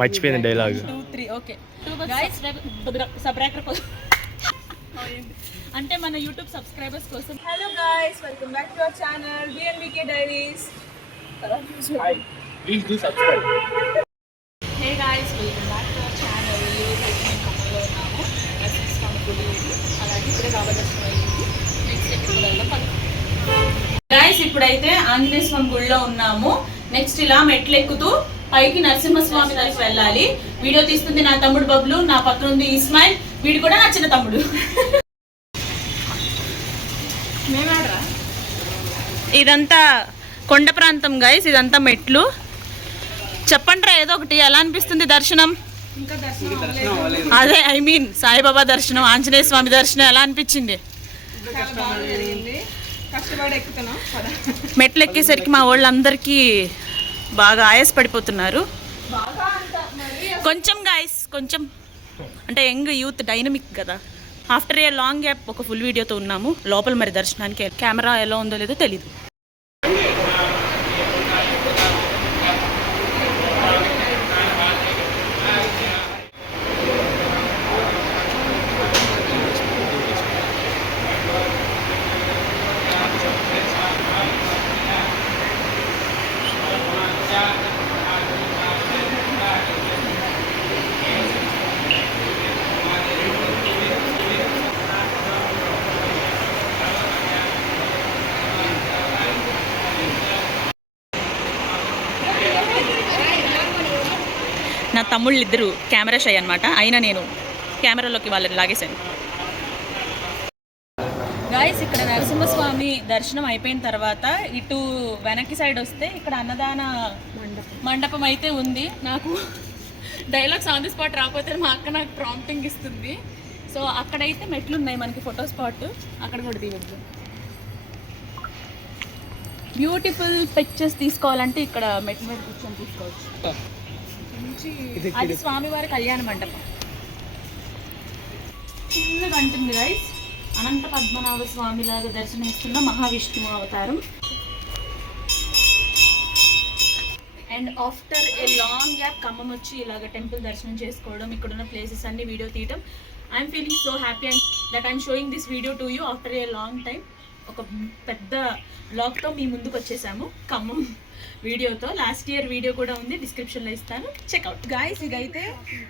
మర్చిపోయింది dialogue. 2 3 okay guys అంటే మన యూట్యూబ్ సబ్స్క్రైబర్స్ కోసం. Hello guys, welcome back to our channel BNBK diaries. Please do subscribe. Hey guys, welcome back to our channel. ఈరోజు అయితే మేము ఖమ్మంలో ఉన్నాము. నరసింహస్వామి గుడి ఉంది, అలాగే ఇప్పుడే బాబాదర్శనం అయ్యింది. నెక్స్ట్ ఎక్కడికి వెళ్దాం పద గైస్. ఇప్పుడైతే ఆంజనేయ స్వామి గుడిలో ఉన్నాము. నెక్స్ట్ ఇలా మెట్లు ఎక్కుతూ పైకి నరసింహస్వామి దగ్గరికి వెళ్ళాలి. వీడియో తీస్తుంది నా తమ్ముడు బబ్లు, నా పక్కన ఉంది ఇస్మాయిల్, వీడు కూడా నా చిన్న తమ్ముడు. ఇదంతా కొండ ప్రాంతం గైస్, ఇదంతా మెట్లు. చెప్పండి ఏదో ఒకటి, ఎలా అనిపిస్తుంది దర్శనం? అదే ఐ మీన్ సాయిబాబా దర్శనం, ఆంజనేయ స్వామి దర్శనం ఎలా అనిపించింది? మెట్లు ఎక్కేసరికి మా వాళ్ళందరికీ బాగా ఆయాస పడిపోతున్నారు కొంచెం గైస్, కొంచెం అంటే యంగ్ యూత్ డైనమిక్ కదా. ఆఫ్టర్ ఏ లాంగ్ గ్యాప్ ఒక ఫుల్ వీడియోతో ఉన్నాము లోపల. మరి దర్శనానికి కెమెరా ఎలా ఉందో లేదో తెలీదు. నా తమ్ముళ్ళు ఇద్దరు కెమెరా షై అనమాట, అయినా నేను కెమెరాలోకి వాళ్ళని లాగేశాను. గాయస్, ఇక్కడ నరసింహస్వామి దర్శనం అయిపోయిన తర్వాత ఇటు వెనక్కి సైడ్ వస్తే ఇక్కడ అన్నదాన మండపం అయితే ఉంది. నాకు డైలాగ్స్ ఆన్ ది స్పాట్ రాకపోతే మా అక్క నాకు ప్రాంప్టింగ్ ఇస్తుంది. సో అక్కడైతే మెట్లు ఉన్నాయి మనకి, ఫోటో స్పాట్, అక్కడ కూడా దిగొద్దు. బ్యూటిఫుల్ పిక్చర్స్ తీసుకోవాలంటే ఇక్కడ మెట్ల మీద కూర్చొని తీసుకోవచ్చు. అది స్వామివారి కళ్యాణ మండపం. చిన్నగా అంటుంది గైస్, అనంత పద్మనాభ స్వామి లాగా దర్శనమిస్తున్న మహావిష్ణువు అవతారం. And after a long gap Khammam వచ్చి ఇలాగ టెంపుల్ దర్శనం చేసుకోవడం, ఇక్కడున్న ప్లేసెస్ అన్ని వీడియో తీయడం, I'm feeling so happy and that I'm showing this video to you after a long time. ఒక పెద్ద బ్లాగ్తో మీ ముందుకు వచ్చేసాము ఖమ్మం వీడియోతో. లాస్ట్ ఇయర్ వీడియో కూడా ఉంది, డిస్క్రిప్షన్లో ఇస్తాను, చెక్అవుట్. గాయస్, ఇదైతే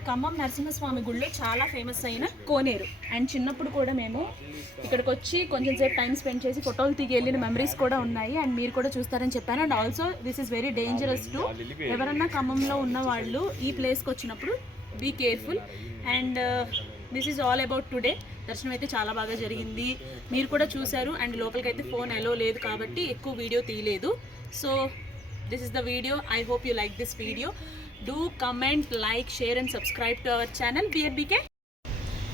ఖమ్మం నరసింహస్వామి గుడిలో చాలా ఫేమస్ అయిన కోనేరు. అండ్ చిన్నప్పుడు కూడా మేము ఇక్కడికి వచ్చి కొంచెం సేపు టైం స్పెండ్ చేసి ఫోటోలు దిగి వెళ్ళిన మెమరీస్ కూడా ఉన్నాయి. అండ్ మీరు కూడా చూస్తారని చెప్పాను. And also this is very dangerous to ఎవరన్నా ఖమ్మంలో ఉన్న వాళ్ళు ఈ ప్లేస్కి వచ్చినప్పుడు be careful. And this is all about today. దర్శనం అయితే చాలా బాగా జరిగింది, మీరు కూడా చూశారు. అండ్ లోపలికి అయితే ఫోన్ అలో లేదు కాబట్టి ఎక్కువ వీడియో తీయలేదు. So this is the video. I hope you like this video. Do comment, like, share and subscribe to our channel BNBK.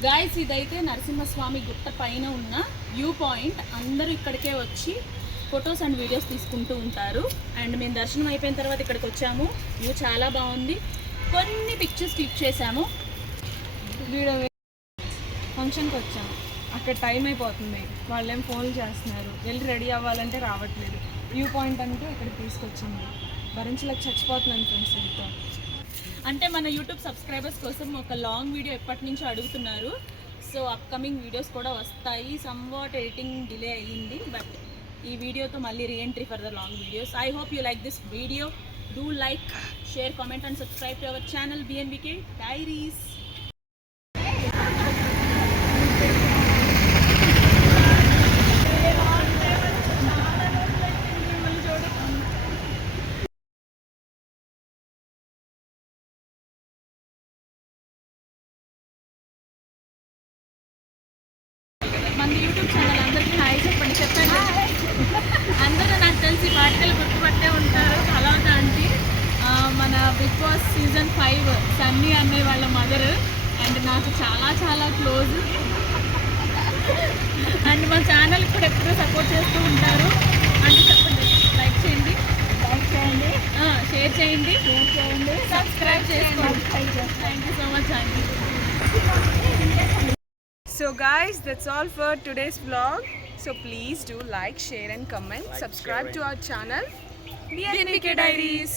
Guys, ఇదైతే నరసింహస్వామి గుట్ట పైన ఉన్న వ్యూ పాయింట్. అందరూ ఇక్కడికే వచ్చి ఫొటోస్ అండ్ వీడియోస్ తీసుకుంటూ ఉంటారు. అండ్ మేము దర్శనం అయిపోయిన తర్వాత ఇక్కడికి వచ్చాము. వ్యూ చాలా బాగుంది, కొన్ని పిక్చర్స్ క్లిక్ చేసాము. వీడియో ఫంక్షన్కి వచ్చాము, అక్కడ టైం అయిపోతుంది, వాళ్ళేం ఫోన్లు చేస్తున్నారు, వెళ్ళి రెడీ అవ్వాలంటే రావట్లేదు. వ్యూ పాయింట్ అంటూ ఇక్కడికి తీసుకొచ్చాము. భరించలేక చచ్చిపోతున్నాను ఫ్రెండ్స్ ఇంతో. అంటే మన యూట్యూబ్ సబ్స్క్రైబర్స్ కోసం ఒక లాంగ్ వీడియో ఎప్పటి నుంచో అడుగుతున్నారు. సో అప్కమింగ్ వీడియోస్ కూడా వస్తాయి. సమ్వాట్ ఎడిటింగ్ డిలే అయ్యింది, బట్ ఈ వీడియోతో మళ్ళీ reentry for the long videos. I hope you like this video. Do like, share, comment and subscribe to our channel BNBK diaries. మన యూట్యూబ్ ఛానల్ అందరికీ hi చెప్పండి. చెప్పండి, అందరూ నాకు తెలిసి పాటలు గుర్తుపట్టే ఉంటారు. కలవత ఆంటీ మన బిగ్ బాస్ సీజన్ 5 సన్నీ అన్నయ్య వాళ్ళ మదర్. అండ్ నాకు చాలా చాలా క్లోజ్. అండ్ మా ఛానల్ కూడా ఎప్పుడూ సపోర్ట్ చేస్తూ ఉంటారు. అంటే చెప్పండి, లైక్ చేయండి, షేర్ చేయండి, సబ్స్క్రైబ్ చేసుకోండి. Thank you so much aunty. So guys, that's all for today's vlog. So please do like, share and comment. Subscribe to our channel BNBK Diaries.